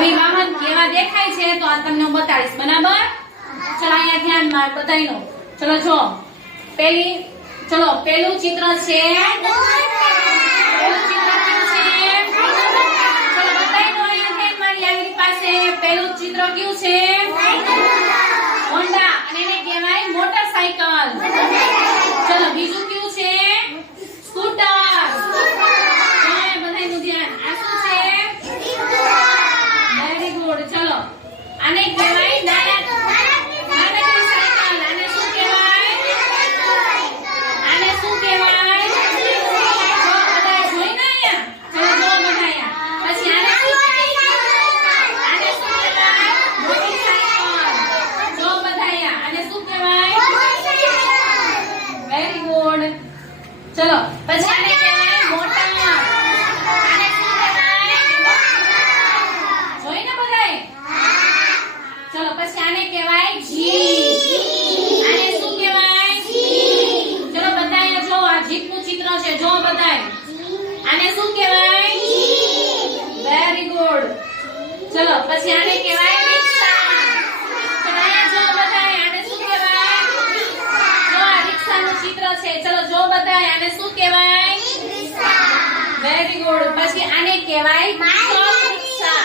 હવે વાહન કેવા દેખાય છે તો આ તમને હું બતાડીશ, બરાબર? ચલો અહીંયા ધ્યાનમાં બધાયનો. ચલો જો પેલું ચિત્ર છે. પેલું ચિત્ર કયું છે? ચલો બધાયનો અહીંયા ધ્યાનમાં યાની પાસે પેલું ચિત્ર કયું છે? હોન્ડા, અને એને કહેવાય મોટરસાઇકલ. ચલો બીજું કયું છે? સ્કૂટર. બધાયનું ધ્યાન. આ શું છે? Very good. ચલો આને કહેવાય નાનકડી સાયકલ. આને શું કહેવાય? આને શું કહેવાય? જો બધાય જોઈને આયા. ચલો જો બધાયા. પછી આને શું કહેવાય? આને શું કહેવાય? મોટરસાઇકલ. જો બધાયા. આને શું કહેવાય? Very good. ચલો પછી આને કહેવાય મોટર. આને શું કહેવાય? જોઈને બધાય. ચલો પછી આને કહેવાય જીપ. આને શું કહેવાય? ચલો બધાય જો આ જીપનું ચિત્ર છે. જો બધાય. આને શું કહેવાય? Very good. ચલો પછી આને કહેવાય રિક્ષા. ચલો અહીંયા જો બધાય. આને શું કહેવાય? જો આ રિક્ષાનું ચિત્ર છે. ચલો જો બધાય. આને શું કહેવાય? Very good. પછી આને કહેવાય પિકઅપ રિક્ષા.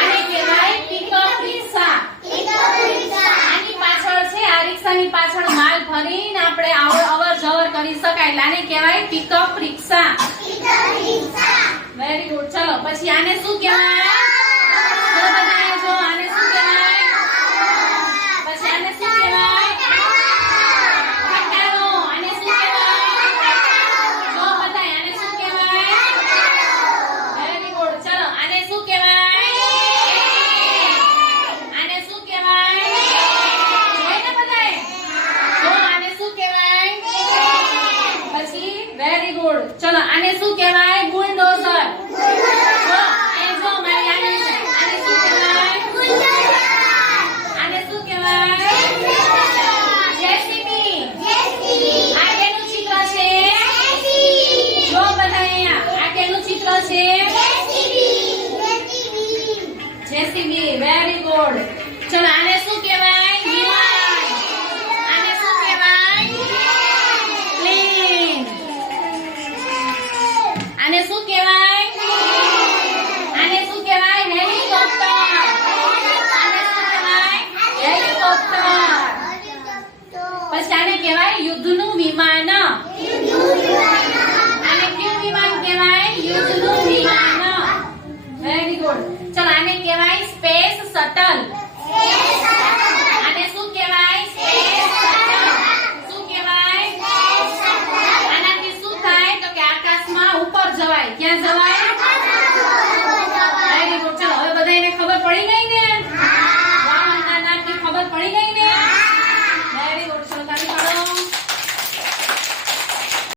આને કહેવાય પિકઅપ રિક્ષા. આની પાછળ છે, આ રિક્ષાની પાછળ માલ ભરીને આપણે અવર જવર કરી શકાય એટલે આને કહેવાય પિકઅપ રિક્ષા. Very good. ચલો પછી આને શું કહેવાય? ચલો બધાએ જો આને શું કહેવાય? પછી આને શું કહેવાય? ખટારો. આને શું કહેવાય? જો બધાએ આને શું કહેવાય? Very good. ચલો આને શું કહેવાય? આને શું કહેવાય? જોઈને બધાએ. જો આને શું કહેવાય? પછી વેરી ગુડ. ચલો આને શું કહેવાય? બુલડોઝર. જો એ જો મારી આને છે. આને શું કહેવાય? આને શું કહેવાય? જેસીબી. આ કેનું ચિત્ર છે? જો બધા અહીંયા. આ કેનું ચિત્ર છે? જેસીબી. Very good. ચલો આને શું કહેવાય? વિમાન. આને શું કહેવાય? પ્લેન. આને શું કહેવાય? આને શું કહેવાય? હેલિકોપ્ટર. આને શું કહેવાય? હેલિકોપ્ટર. પછી આને કહેવાય યુદ્ધનું વિમાન. આને કયું વિમાન કહેવાય? યુદ્ધનું વિમાન. Very good. ચલો આને કહેવાય સ્પેસ શટલ. આને શું કહેવાય? Space shuttle. શું કહેવાય? આનાથી શું થાય તો કે આકાશમાં ઉપર જવાય. ક્યાં જવાય?